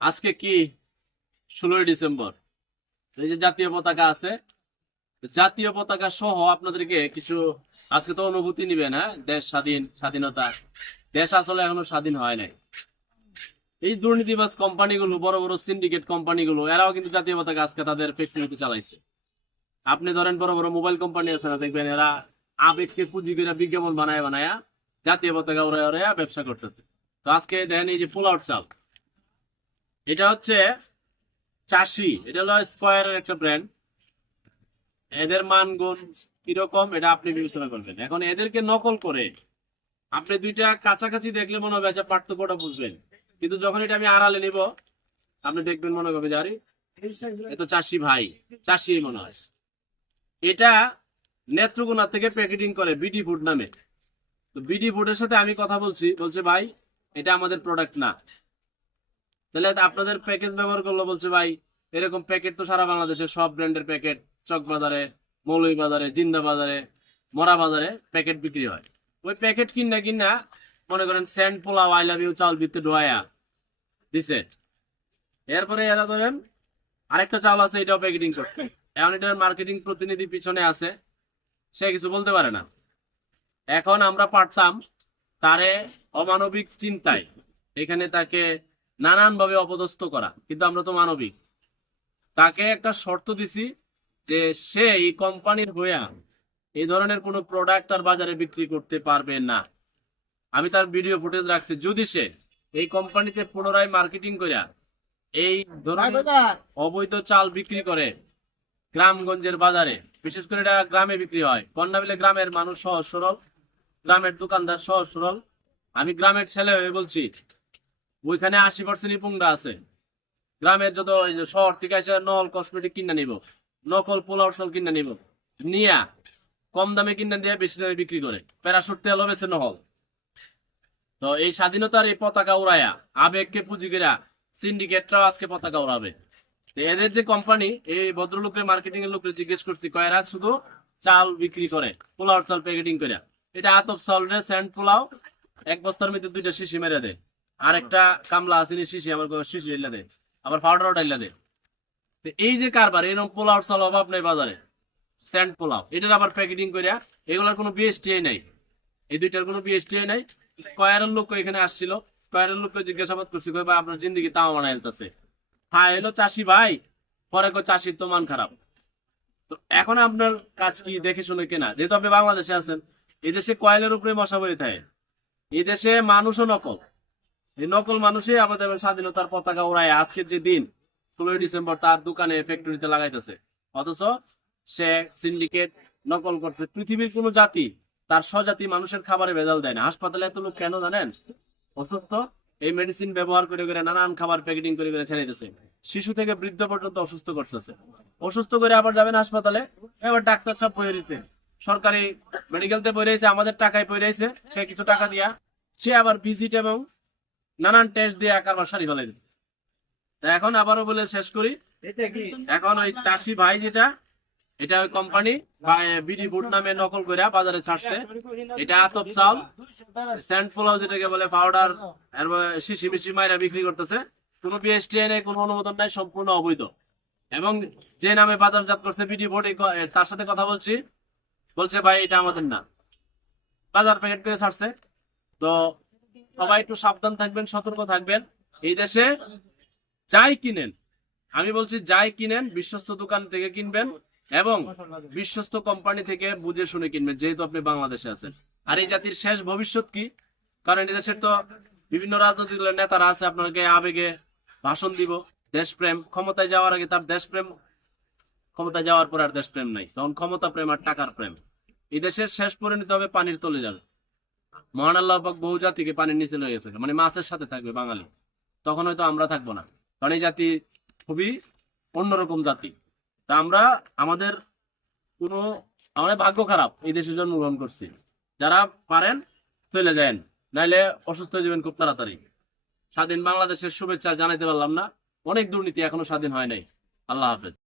আজকে কি? ষোলোই ডিসেম্বর। এই যে জাতীয় পতাকা আছে, জাতীয় পতাকা সহ আপনাদেরকে কিছু আজকে তো অনুভূতি নিবেন হ্যাঁ? দেশ স্বাধীন, স্বাধীনতা। দেশ আসলে এখনও স্বাধীন হয় নাই। এই দুর্নীতিবাজ কোম্পানিগুলো, বড় বড় সিন্ডিকেট কোম্পানিগুলো, এরাও কিন্তু জাতীয় পতাকা আজকে তাদের ফ্যাক্টরিতে চালাইছে। আপনি ধরেন বড় বড় মোবাইল কোম্পানি আছে না, দেখবেন এরা আবেগকে পুঁজি করে বিজ্ঞাপন বানায়, বানায়া জাতীয় পতাকা উড়ে উড়ে ব্যবসা করতেছে। তো আজকে দেখেন এই যে পোল আউট চাল। এটা হচ্ছে চাষি। এটা হলো স্কোয়ারের একটা ব্র্যান্ড এদের মান, গুণ কীরকম, এটা আপনি বিবেচনা করবেন। এখন এদেরকে নকল করে আপনি দুইটা কাছাকাছি দেখলে মনে হবে আচ্ছা পার্থক্যটা বুঝবেন। কিন্তু যখন এটা আমি আড়ালে নিব, আপনি দেখবেন মনে হবে যে, আরে, এ তো চাষি ভাই চাষি মনে হয়। এটা নেত্রকোনা থেকে প্যাকেটিং করে বিডি ফুড নামে। তো বিডি ফুডের সাথে আমি কথা বলছি, বলছে, ভাই, এটা আমাদের প্রোডাক্ট না। তাহলে আপনাদের প্যাকেট ব্যবহার করল বলছে ভাই, এরকম প্যাকেট তো সারা বাংলাদেশের সব ব্র্যান্ডের প্যাকেট চক বাজারে মৌলভী বাজারে জিন্দা বাজারে মরা বাজারে প্যাকেট বিক্রি হয়। ওই প্যাকেট কিনা কিনা মনে করেন স্যান্ড পোলাও আই লাভ ইউ চাউল ভিত্তি ডোয়া দিছে এরপরে এরা ধরেন আরেকটা চাউল আছে, এটাও প্যাকেটিং করছে। এখন এটার মার্কেটিং প্রতিনিধি পিছনে আছে, সে কিছু বলতে পারে না। এখন আমরা পারতাম তারে অমানবিক চিন্তায়, এখানে তাকে নানানভাবে অপদস্থ করা কিন্তু আমরা তো মানবিক। তাকে একটা শর্ত দিছি যে সে এই কোম্পানির হইয়া এই ধরনের কোনো প্রোডাক্ট আর বাজারে বিক্রি করতে পারবে না। আমি তার ভিডিও ফুটেজ রাখছি। যদি সে এই কোম্পানিতে পুনরায় মার্কেটিং করিয়া এই ধরনের অবৈধ চাল বিক্রি করে গ্রামগঞ্জের বাজারে বিশেষ করে এটা গ্রামে বিক্রি হয় কন্যাবিলে গ্রামের মানুষ সহজ সরল গ্রামের দোকানদার সহজ সরল আমি গ্রামের ছেলে হয়ে বলছি ওইখানে আশি পার্সেন্ট পুংরা আছে। গ্রামের যত শহর থেকে এসে নকল কসমেটিক কিনে নিব, নকল পোলাও চাল কিনে নিব, নিয়া কম দামে কিনে দিয়ে বেশি দামে বিক্রি করে। প্যারাশুট তেলও বেছে নহল। তো এই স্বাধীনতার এই পতাকা উড়ায়া, আবেগকে পুঁজি করা সিন্ডিকেটরাও আজকে পতাকা উড়াবে। এদের যে কোম্পানি এই ভদ্রলোকের মার্কেটিং এর লোকের জিজ্ঞেস করছি কয়রা শুধু চাল বিক্রি করে, পোলাও চাল প্যাকেটিং করে এটা আতপ চাউলের স্যান্ড পোলাও, এক বস্তার মধ্যে দুইটা শিশি মেরে দেয়। আর একটা কামলা আসেনি শিশি আমার শিশি এলে দেয় আবার পাউডারও ডাইলা দেয় তো এই যে কারবার এরকম পোলাও চাল অভাব নেই বাজারে। স্ট্যান্ড পোলাও, এটার আবার প্যাকেটিং করিয়া এগুলোর কোনো বিএসটিআই নাই। এই দুইটার কোনো বিএসটিআই নাই। স্কোয়ারের লোক এখানে আসছিল, স্কোয়ারের লোককে জিজ্ঞাসাবাদ করছি ভাই, আপনার জিন্দগি তাও বানাই দিতেছে হ্যাঁ এলো চাষি, ভাই। পরে কো চাষির তো মান খারাপ। তো এখন আপনার কাজ কি, দেখে শুনে কেনা? যেহেতু আপনি বাংলাদেশে আছেন এই দেশে কয়েলের উপরে মশা বই থাকে? এই দেশে মানুষও নকল। এই নকল মানুষই আমাদের স্বাধীনতার পতাকা উড়ায় আজকের যে দিন, ষোলোই ডিসেম্বর তার দোকানে ফ্যাক্টরিতে লাগাইতেছে। অথচ সে সিন্ডিকেট নকল করছে। পৃথিবীর কোন জাতি তার স্বজাতি মানুষের খাবারে ভেজাল দেয় না। হাসপাতালে এত লোক কেন জানেন? অসুস্থ, এই মেডিসিন ব্যবহার করে করে নানান খাবার প্যাকেটিং করে করে ছেড়ে শিশু থেকে বৃদ্ধ পর্যন্ত অসুস্থ করতেছে। অসুস্থ করে আবার যাবেন হাসপাতালে? এবার ডাক্তার সব বয়ে দিতে। সরকারি মেডিকেলতে রয়েছে আমাদের টাকায় বই রয়েছে সে কিছু টাকা দিয়া। সে আবার ভিজিট এবং নানান টেস্ট দিয়ে কারবার সারি ফেলাই দিচ্ছে। তা এখন আবারও বলে শেষ করি। এখন ওই চাষি ভাই যেটা এটা ওই কোম্পানি বিডি ফুড নামে নকল করে বাজারে ছাড়ছে। এটা আতপ চাল স্যান্ড পোলাও যেটাকে বলে পাউডার শিশি মিশি মাইরা বিক্রি করতেছে। কোনো বিএসটিআই নেই কোনো অনুমোদন নাই সম্পূর্ণ অবৈধ। এবং যে নামে বাজারজাত করছে বিডি বোর্ড তার সাথে কথা বলছি। বলছে ভাই এটা আমাদের না। বাজার প্যাকেট করে ছাড়ছে। তো সবাই একটু সাবধান থাকবেন, সতর্ক থাকবেন। এই দেশে যাই কিনেন, আমি বলছি যাই কিনেন, বিশ্বস্ত দোকান থেকে কিনবেন এবং বিশ্বস্ত কোম্পানি থেকে বুঝে শুনে কিনবেন, যেহেতু আপনি বাংলাদেশে আছেন। আর এই জাতির শেষ ভবিষ্যৎ কি? কারণ এই দেশের তো বিভিন্ন রাজনৈতিক দলের নেতারা আছে, আপনাকে আবেগে ভাষণ দিব, দেশপ্রেম, ক্ষমতায় যাওয়ার আগে তার দেশপ্রেম, ক্ষমতায় যাওয়ার পর আর দেশপ্রেম নাই। তখন ক্ষমতা প্রেম আর টাকার প্রেম। এই দেশের শেষ পরিণত হবে পানির তলে যাবে। মহান আল্লাহ বহু জাতিকে পানির নিচে লয়ে গেছে। মানে মাছের সাথে থাকবে বাঙালি। তখন হয়তো আমরা থাকব না। কারণ এই জাতি খুবই অন্যরকম জাতি। তা আমরা আমাদের কোনো, আমাদের ভাগ্য খারাপ। এই দেশে জন্মগ্রহণ করছি। যারা পারেন, চলে যান। নাইলে অসুস্থ হয়ে যাবেন খুব তাড়াতাড়ি। স্বাধীন বাংলাদেশের শুভেচ্ছা জানাইতে পারলাম না। অনেক দুর্নীতি এখনও স্বাধীন হয় নাই। আল্লাহ হাফেজ।